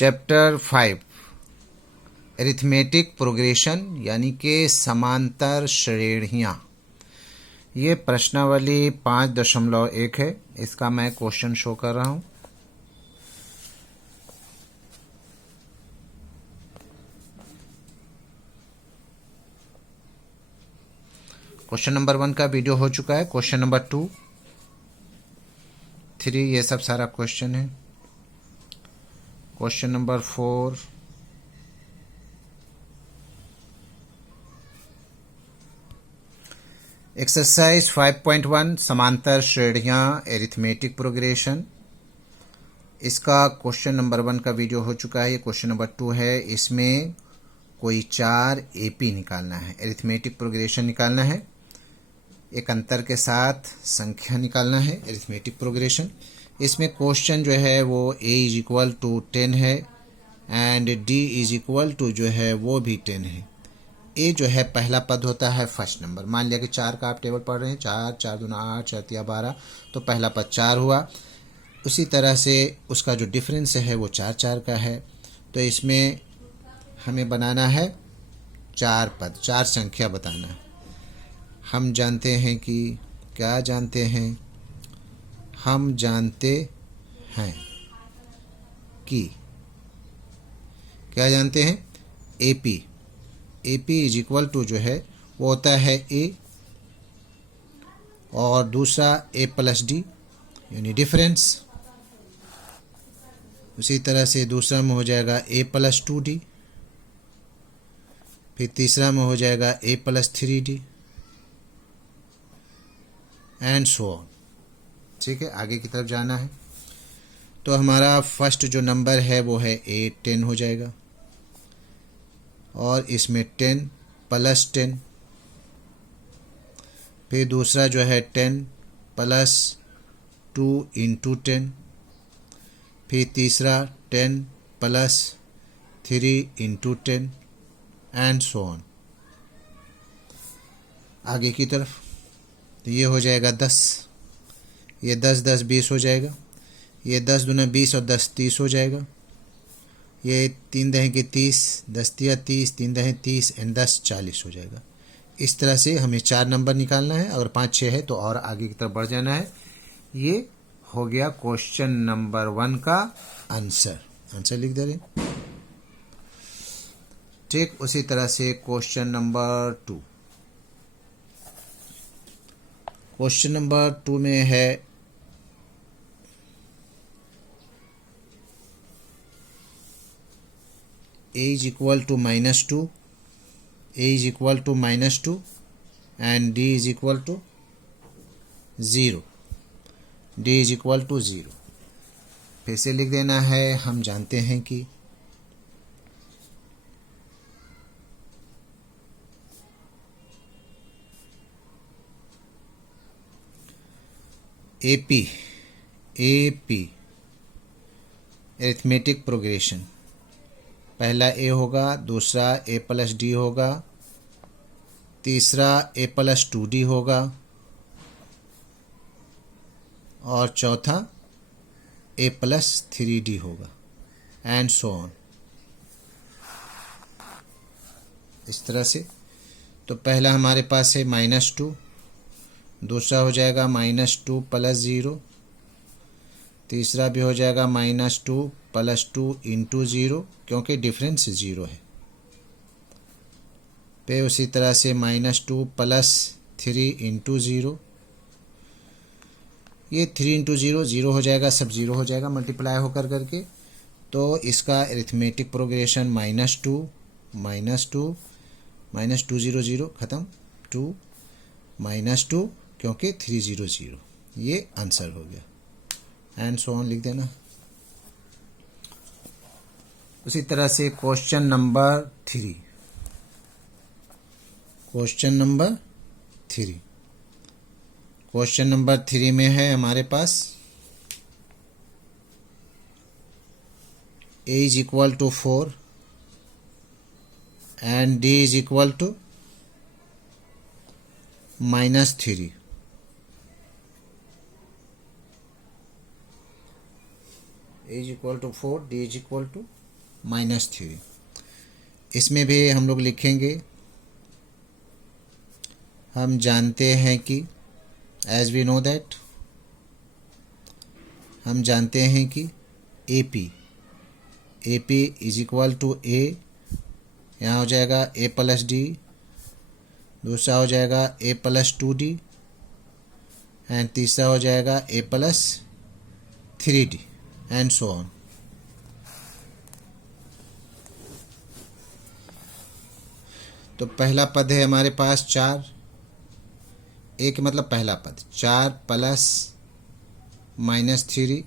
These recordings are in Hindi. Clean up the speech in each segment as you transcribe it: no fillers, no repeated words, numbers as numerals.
चैप्टर 5 अरिथमेटिक प्रोग्रेशन यानी कि समांतर श्रेणियाँ। ये प्रश्नावली 5.1 है। इसका मैं क्वेश्चन शो कर रहा हूँ। क्वेश्चन नंबर 1 का वीडियो हो चुका है। क्वेश्चन नंबर 2, 3 ये सब सारा क्वेश्चन है। क्वेश्चन नंबर 4, एक्सरसाइज 5.1 समांतर श्रेणियाँ एरिथमेटिक प्रोग्रेशन। इसका क्वेश्चन नंबर 1 का वीडियो हो चुका है। ये क्वेश्चन नंबर 2 है। इसमें कोई 4 एपी निकालना है, एरिथमेटिक प्रोग्रेशन निकालना है। एक अंतर के साथ संख्या निकालना है, एरिथमेटिक प्रोग्रेशन। इसमें क्वेश्चन जो है वो a इज इक्वल टू 10 है and d is equal to जो है वो भी 10 है। a जो है पहला पद होता है फर्स्ट नंबर। मान लिया कि 4 का आप टेबल पढ़ रहे हैं, 4 4 दूना 8 4 तिया 12, तो पहला पद 4 हुआ। उसी तरह से उसका जो डिफरेंस है वो 4 4 का है। तो इसमें हमें बनाना है 4 पद, 4 संख्या बताना है। हम जानते हैं कि क्या जानते हैं, हम जानते हैं कि क्या जानते हैं, AP इज इक्वल टू जो है वो होता है A और दूसरा A प्लस D यानी डिफरेंस। उसी तरह से दूसरा में हो जाएगा A प्लस 2D, फिर तीसरा में हो जाएगा A plus 3D and so on. ठीक है, आगे की तरफ जाना है। तो हमारा फर्स्ट जो नंबर है वो है A 10 हो जाएगा और इसमें 10 प्लस 10, फिर दूसरा जो है 10 प्लस 2 इंटू 10, फिर तीसरा 10 plus 3 into 10 and so on. आगे की तरफ तो ये हो जाएगा 10, ये 10 10 20 हो जाएगा, ये 10 दूना 20 और 10 30 हो जाएगा, ये 3 दहें की 30, 10 तिया 30, 3 दहें 30 एंड 10 40 हो जाएगा। इस तरह से हमें 4 नंबर निकालना है। अगर 5 6 है तो और आगे की तरफ बढ़ जाना है। ये हो गया क्वेश्चन नंबर 1 का आंसर लिख दे रहे। ठीक उसी तरह से क्वेश्चन नंबर 2, क्वेश्चन नंबर 2 में है a is equal to -2, a is equal to -2 and d is equal to 0, d is equal to 0। फिर से लिख देना है। हम जानते हैं कि AP एरिथमेटिक प्रोग्रेशन, पहला A होगा, दूसरा A प्लस D होगा, तीसरा A प्लस 2D होगा और चौथा A प्लस 3D होगा एंड सो ऑन। इस तरह से तो पहला हमारे पास है -2, दूसरा हो जाएगा -2 प्लस 0, तीसरा भी हो जाएगा -2 प्लस 2 इंटू 0 क्योंकि डिफरेंस 0 है। पे उसी तरह से -2 प्लस 3 इंटू 0, ये 3 इंटू 0 0 हो जाएगा, सब 0 हो जाएगा मल्टीप्लाई होकर करके। तो इसका एरिथमेटिक प्रोग्रेशन -2 0 0 ख़त्म, 2 -2 क्योंकि 3 0 0, ये आंसर हो गया एंड सो ऑन लिख देना। उसी तरह से क्वेश्चन नंबर 3, क्वेश्चन नंबर 3 में है हमारे पास a is equal to 4 and d is equal to -3। a is equal to 4, d is equal to -3। इसमें भी हम लोग लिखेंगे, हम जानते हैं कि, एज वी नो दैट, हम जानते हैं कि AP is equal to A, यहाँ हो जाएगा A प्लस D, दूसरा हो जाएगा A प्लस 2D, एंड तीसरा हो जाएगा A plus 3D, and so on. तो पहला पद है हमारे पास 4, A के मतलब पहला पद 4 प्लस -3,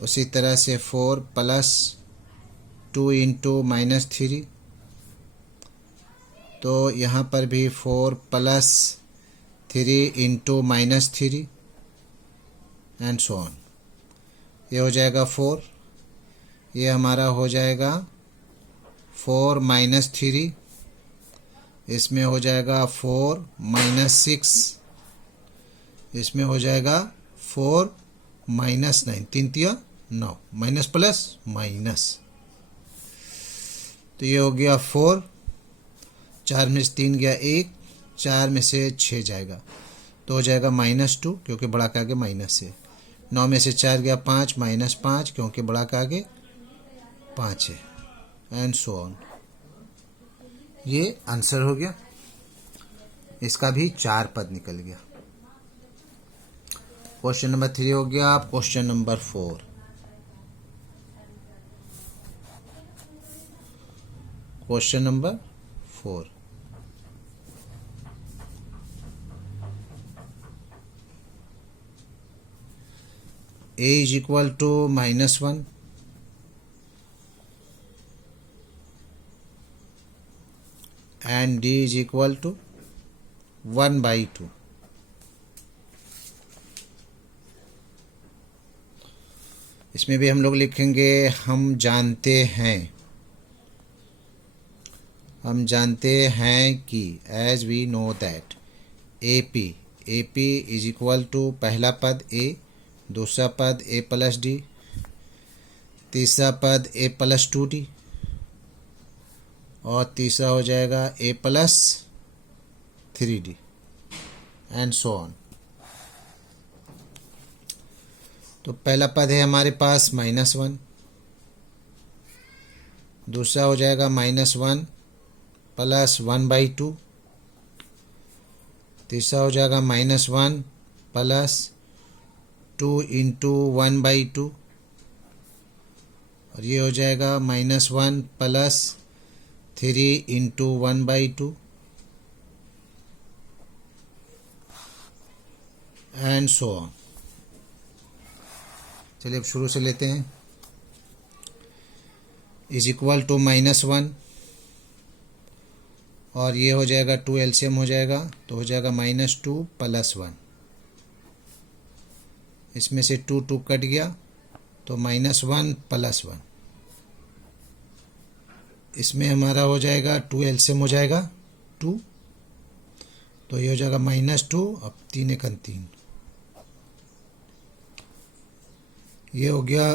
उसी तरह से 4 प्लस 2 इंटू -3, तो यहाँ पर भी 4 plus 3 into -3, and so on. ये हो जाएगा 4, ये हमारा हो जाएगा 4 -3, इसमें हो जाएगा 4 -6, इसमें हो जाएगा 4 -9, 3 तिया 9, माइनस प्लस माइनस, तो ये हो गया 4, 4 में से 3 गया 1, 4 में से 6 जाएगा तो हो जाएगा -2, क्योंकि बड़ा के आगे माइनस है। 9 में से 4 गया 5, -5, क्योंकि बड़ा के आगे 5 है, एंड सो ऑन। ये आंसर हो गया, इसका भी 4 पद निकल गया। क्वेश्चन नंबर 3 हो गया। अब question number 4, question number 4, A is equal to -1 and D is equal to 1/2। इसमें भी हम लोग लिखेंगे, हम जानते हैं कि, as we know that, AP is equal to पहला पद A, दूसरा पद A प्लस D, तीसरा पद A प्लस 2D, और तीसरा हो जाएगा A plus 3D, and so on. तो पहला पद है हमारे पास -1, दूसरा हो जाएगा -1 प्लस 1/2, तीसरा हो जाएगा -1 प्लस 2 इंटू 1/2, और ये हो जाएगा -1 plus 3 into 1/2, and so on. चलिए अब शुरू से लेते हैं। इज इक्वल टू -1, और ये हो जाएगा 2 एलसीएम हो जाएगा, तो हो जाएगा -2 प्लस 1, इसमें से 2 कट गया तो -1 प्लस 1, इसमें हमारा हो जाएगा 2 एलसीएम हो जाएगा 2, तो ये हो जाएगा -2, अब 3 1 3, ये हो गया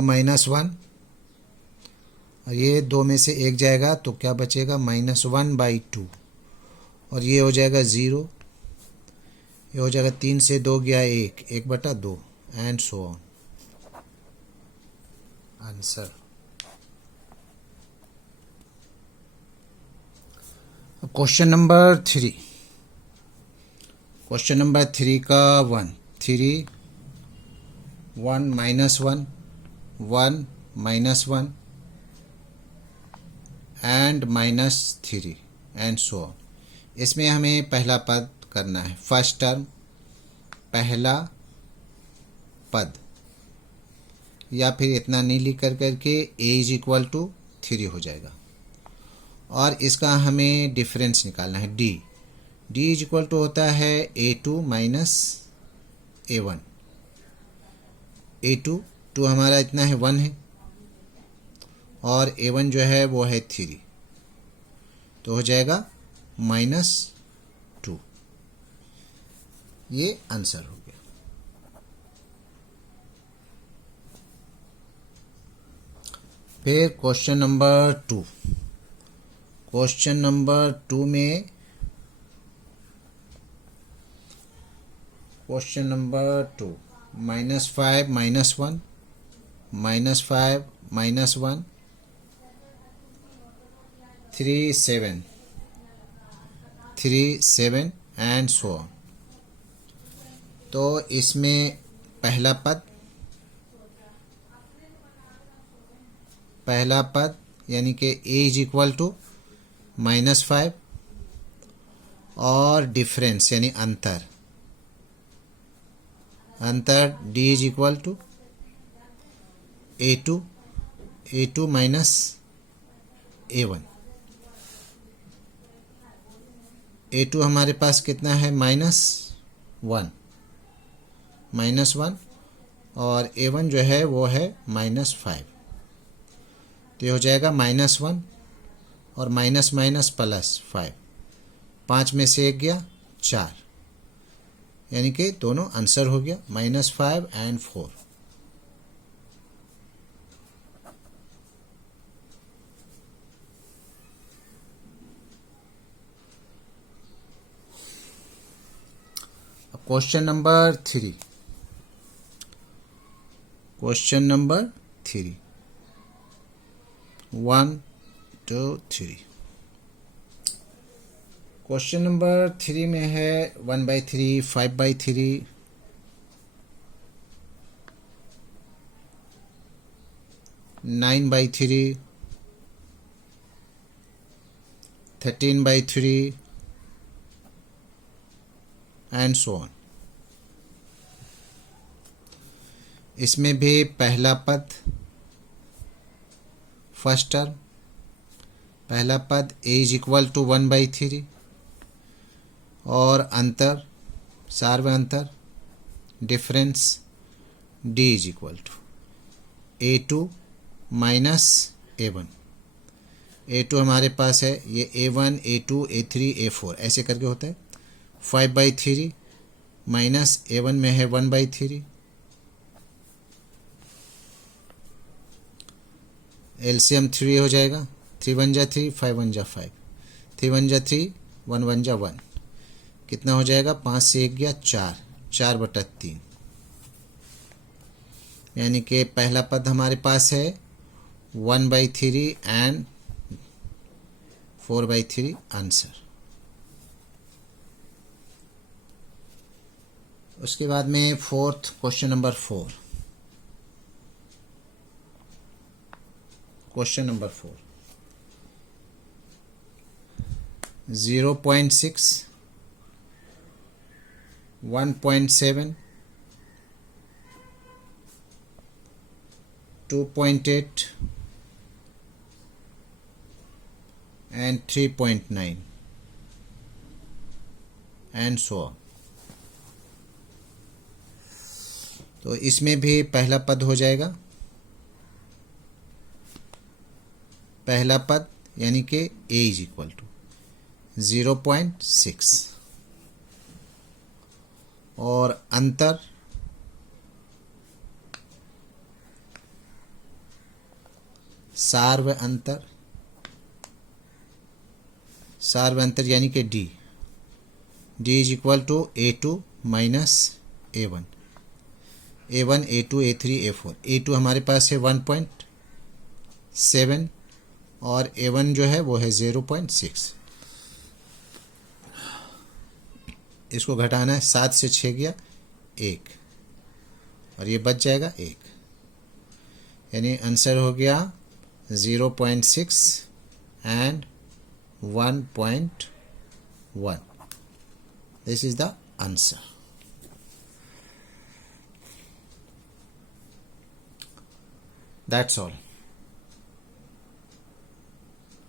-1, और ये 2 में से 1 जाएगा तो क्या बचेगा -1/2, और ये हो जाएगा 0, ये हो जाएगा 3 से 2 गया 1, 1/2, and so on. Answer. Question number 3, question number 3 का 1 -1 1 -1 एंड -3, एंड सो ऑन। इसमें हमें पहला पद करना है, फर्स्ट टर्म, पहला पद, या फिर इतना नहीं लिख करके A इज इक्वल टू 3 हो जाएगा, और इसका हमें डिफरेंस निकालना है D इज इक्वल टू होता है A2 माइनस A1। A2 हमारा इतना है 1 है, और A1 जो है वो है 3, तो हो जाएगा -2। ये आंसर हो गया। फिर क्वेश्चन नंबर 2। क्वेश्चन नंबर 2 में question number 2, -5 -1, -5 -1, 3 7, 3 7 and so on. तो इसमें पहला पद यानी कि a इज इक्वल टू -5 और डिफरेंस यानी अंतर d is equal to a2 minus a1। a2 हमारे पास कितना है -1 और a1 जो है वो है -5। तो ये हो जाएगा -1 और माइनस माइनस +5, 5 में से 1 गया 4, यानी कि दोनों आंसर हो गया -5 and 4। Question number 3। Question number 3, 1 2 3। Question number 3 में है 1/3, 5/3, 9/3, 13/3 एंड सो ऑन। इसमें भी पहला पद फर्स्ट टर्म, पहला पद a इज इक्वल टू 1/3 और अंतर सार्व अंतर difference d is equal to a2 minus a1। a2 हमारे पास है ये a1 a2 a3 a4 ऐसे करके होता है। 5/3 माइनस a1 में है 1/3, एलसीएम 3 हो जाएगा, 3 1 जा 3, 5 1 जा 5, 3 1 जा 3, 1 1 जा 1, कितना हो जाएगा 5 से 1 गया 4, 4/3, यानी कि पहला पद हमारे पास है 1/3 एंड 4/3 आंसर। उसके बाद में fourth question number 4। Question number 4, 0.6, 1.7, 2.8 and 3.9 and so on। तो इसमें भी पहला पद हो जाएगा, पहला पद यानी कि a इज इक्वल टू 0.6 और अंतर सार्व अंतर यानी कि d is equal to a2 minus a1, a1 a2 a3 a4। a2 हमारे पास है 1.7 और a1 जो है वो है 0.6। इसको घटाना है, 7 से 6 गया 1 और ये बच जाएगा 1, यानी आंसर हो गया 0.6 and 1.1। This is the answer. That's all.